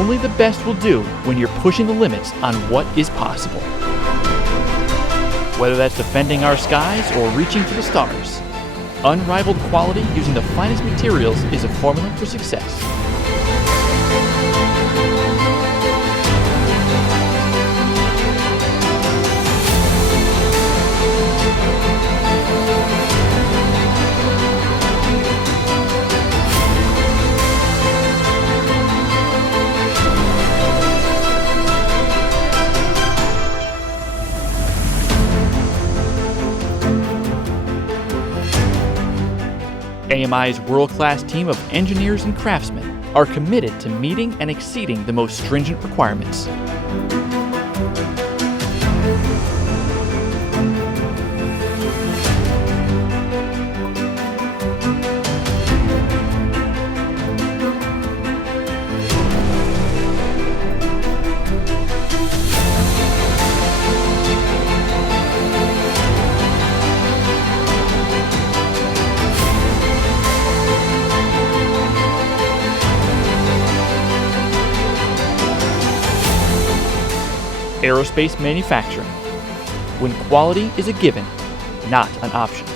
Only the best will do when you're pushing the limits on what is possible. Whether that's defending our skies or reaching for the stars, unrivaled quality using the finest materials is a formula for success. AMI's world-class team of engineers and craftsmen are committed to meeting and exceeding the most stringent requirements. Aerospace manufacturing, when quality is a given, not an option.